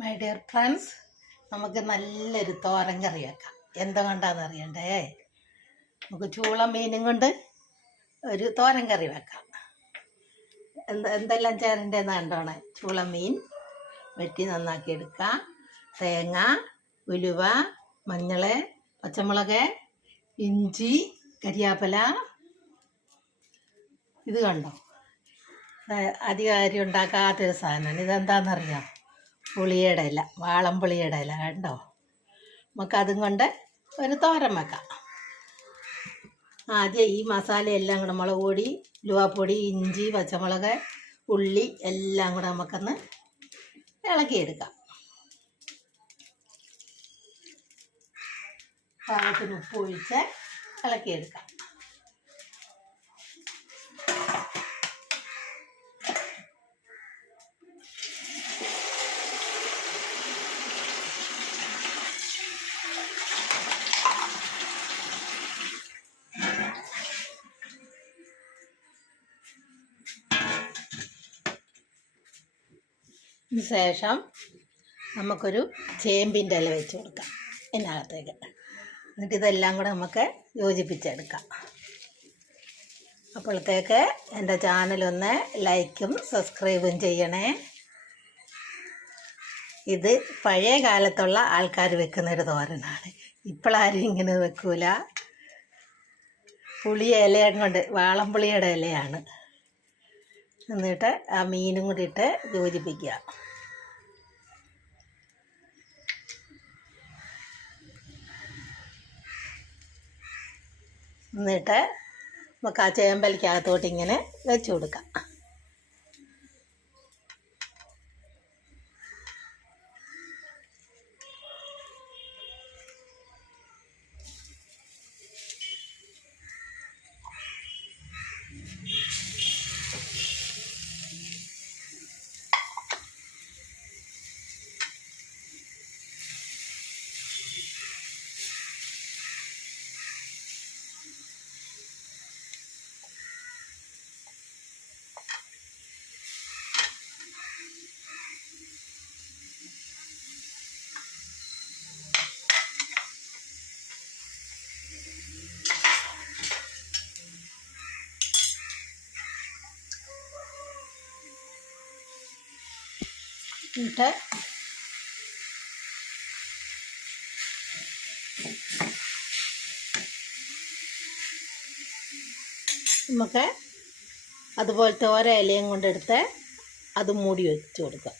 My dear friends, നമുക്ക് നല്ലൊരു തോരൻ കറി വെക്കാം. എന്തുകൊണ്ടാണെന്ന് അറിയണ്ടേ? നമുക്ക് ചൂള മീനും കൊണ്ട് ഒരു തോരൻ കറി വെക്കാം. എന്തെല്ലാം ചേരേണ്ടതെന്ന് കണ്ടോണേ. ചൂള മീൻ വെട്ടി നന്നാക്കി എടുക്കാം. തേങ്ങ, ഉലുവ, മഞ്ഞൾ, പച്ചമുളക്, ഇഞ്ചി, കരിയാപ്പില. ഇത് കണ്ടോ, അധികം അരി ഉണ്ടാക്കാത്തൊരു സാധനമാണ്. ഇതെന്താണെന്നറിയാം? പുളിയുടെ ഇല, വാളംപുളിയുടെ ഇല. കണ്ടോ? നമുക്കതും കൊണ്ട് ഒരു തോരൻ വെക്കാം. ആദ്യം ഈ മസാലയെല്ലാം കൂടെ, മുളക് പൊടി, ഉലുവാപ്പൊടി, ഇഞ്ചി, പച്ചമുളക്, ഉള്ളി എല്ലാം കൂടെ നമുക്കൊന്ന് ഇളക്കിയെടുക്കാം. പാകത്തിന് ഉപ്പ് ഒഴിച്ച് ഇളക്കിയെടുക്കാം. ശേഷം നമുക്കൊരു ചേമ്പിൻ്റെ ഇല വെച്ച് കൊടുക്കാം ഇതിനകത്തേക്ക്. എന്നിട്ട് ഇതെല്ലാം കൂടെ നമുക്ക് യോജിപ്പിച്ചെടുക്കാം. അപ്പോഴത്തേക്ക് എൻ്റെ ചാനലൊന്ന് ലൈക്കും സബ്സ്ക്രൈബും ചെയ്യണേ. ഇത് പഴയ കാലത്തുള്ള ആൾക്കാർ വെക്കുന്നൊരു തോരനാണ്. ഇപ്പോഴാരും ഇങ്ങനെ വെക്കൂല. ഇലയും കൊണ്ട്, വാളംപുളിയുടെ ഇലയാണ്. എന്നിട്ട് ആ മീനും കൂടി ഇട്ട് യോജിപ്പിക്കുക. എന്നിട്ട് നമുക്ക് ആ ചേമ്പലിക്കകത്തോട്ട് ഇങ്ങനെ വെച്ച് കൊടുക്കാം. എന്നിട്ട് നമുക്ക് അതുപോലത്തെ ഓരോ ഇലയും കൊണ്ടെടുത്ത് അത് മൂടി വെച്ച് കൊടുക്കുക.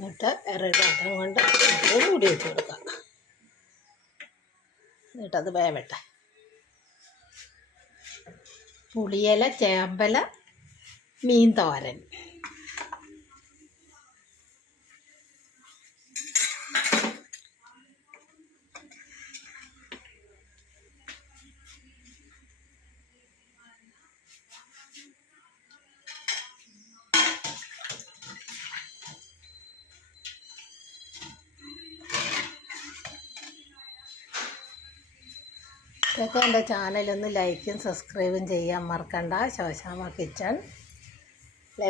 എന്നിട്ട് വേറൊരു പാത്രം കൊണ്ട് മൂടി വെച്ച് കൊടുക്കാം. എന്നിട്ടത് വേവട്ടെ. പുളിയില ചേമ്പല മീൻ തോരൻ. ഇതൊക്കെ എൻ്റെ ചാനലൊന്ന് ലൈക്കും സബ്സ്ക്രൈബും ചെയ്യാൻ മറക്കണ്ട. Shoshamma kitchen,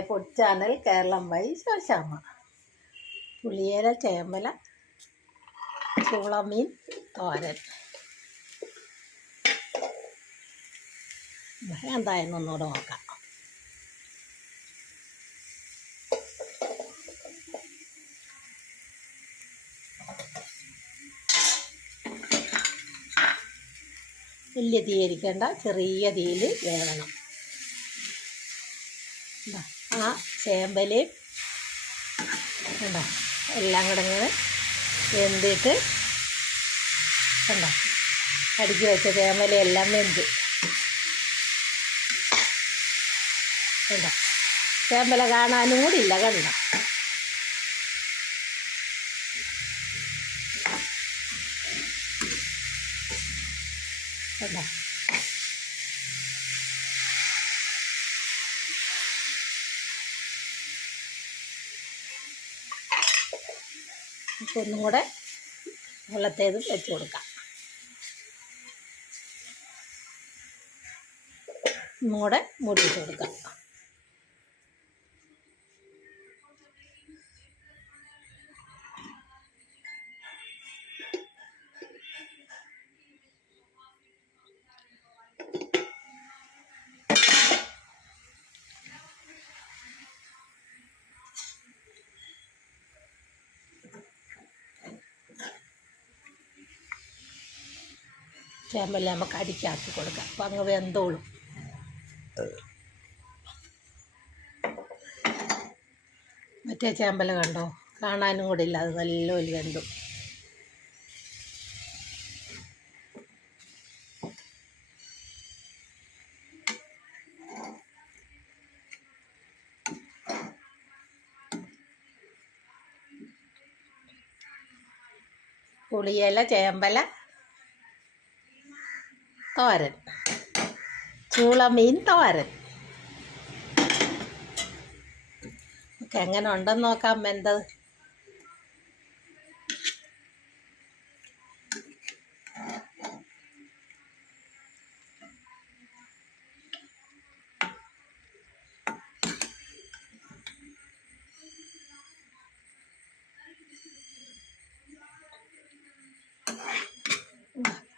food channel, Keralam by Shoshamma. പുളിയില ചേമ്പല ചൂളമീൻ തോരൻ എന്തായെന്ന് ഒന്നുകൂടെ നോക്കാം. വലിയ തീയരിക്കേണ്ട, ചെറിയ തീയിൽ വേവണം. ആ ചേമ്പലയും കണ്ടോ എല്ലാം കൂടെ ഇങ്ങനെ വെന്തിട്ട് കണ്ടോ, അടുക്കി വെച്ച ചേമ്പലയെല്ലാം വെന്ത് കണ്ടോ. ചേമ്പല കാണാനും കൂടി ഇല്ല. കണ്ടോ, കണ്ടോ. ഒന്നും കൂടെ വെള്ളത്തേത് വെച്ച് കൊടുക്കാം. ഒന്നും കൂടെ മൂടിയിട്ട് കൊടുക്കാം. ചേമ്പെല്ലാം നമുക്ക് അടിക്കാക്കി കൊടുക്കാം. അപ്പം അങ്ങ് വെന്തോളും. മറ്റേ ചേമ്പല കണ്ടോ, കാണാനും കൂടെ ഇല്ല, അത് നല്ലപോലെ വെന്തു. പുളിയില ചേമ്പല തോരൻ, ചൂളമീൻ തോരൻ. ഒക്കെ എങ്ങനെ ഉണ്ടെന്ന് നോക്കാം വെന്തത്.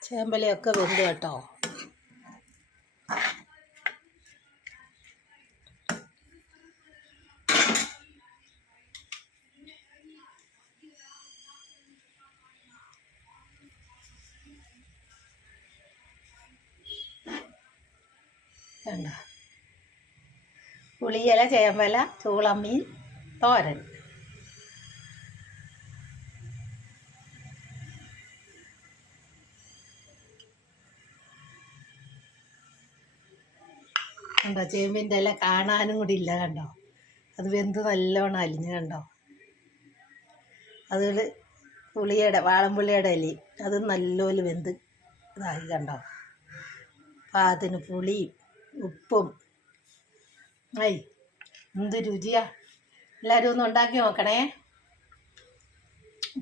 ചേമ്പലയൊക്കെ വെന്ത് കേട്ടോ. കണ്ട, പുളിയില ചേമ്പല ചൂളമീൻ തോരൻ. കണ്ടോ, ചേമ്പിൻ്റെ ഇല കാണാനും കൂടി ഇല്ല കണ്ടോ. അത് വെന്ത് നല്ലോണം അലിഞ്ഞ് കണ്ടോ. അതിൽ പുളിയുടെ വാളംപുളിയുടെ ഇല അത് നല്ലപോലെ വെന്ത് ഇതായി കണ്ടോ. പാകത്തിന് പുളിയും ഉപ്പും. എന്ത് രുചിയാ. എല്ലാവരും ഒന്ന് ഉണ്ടാക്കി നോക്കണേ.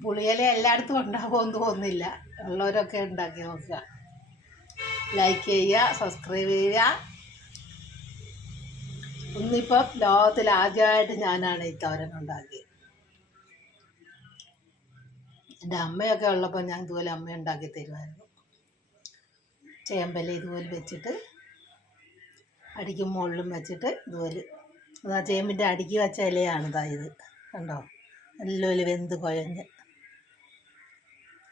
പുളിയില എല്ലായിടത്തും ഉണ്ടാകുമെന്ന് തോന്നുന്നില്ല. ഉള്ളവരൊക്കെ ഉണ്ടാക്കി നോക്കുക. ലൈക്ക് ചെയ്യുക, സബ്സ്ക്രൈബ് ചെയ്യുക. ഇന്നിപ്പം ലോകത്തിൽ ആദ്യമായിട്ട് ഞാനാണ് ഈ തോരൻ ഉണ്ടാക്കിയത്. എൻ്റെ അമ്മയൊക്കെ ഉള്ളപ്പോൾ ഞാൻ ഇതുപോലെ അമ്മ ഉണ്ടാക്കി തരുമായിരുന്നു. ചേമ്പല ഇതുപോലെ വെച്ചിട്ട് അടിക്കും മുകളിലും വെച്ചിട്ട് ഇതുപോലെ. അതാ ചേമ്പിൻ്റെ അടുക്കി വെച്ച ഇലയാണിതാ ഇത് കണ്ടോ. നല്ലപോലെ വെന്ത് കുഴഞ്ഞ്.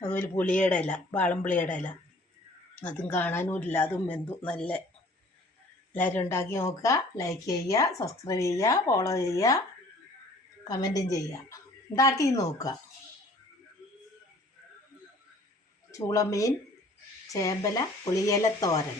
അതുപോലെ പുളിയുടെ ഇല, വാളംപുളിയുടെ ഇല, അതും കാണാനും ഇല്ല, അതും വെന്തു നല്ല. എല്ലാവരും ഉണ്ടാക്കി നോക്കുക. ലൈക്ക് ചെയ്യുക, സബ്സ്ക്രൈബ് ചെയ്യുക, ഫോളോ ചെയ്യുക, കമൻറ്റും ചെയ്യുക. ഉണ്ടാക്കി നോക്കുക. ചൂളമീൻ ചേമ്പല പുളിയില തോരൻ.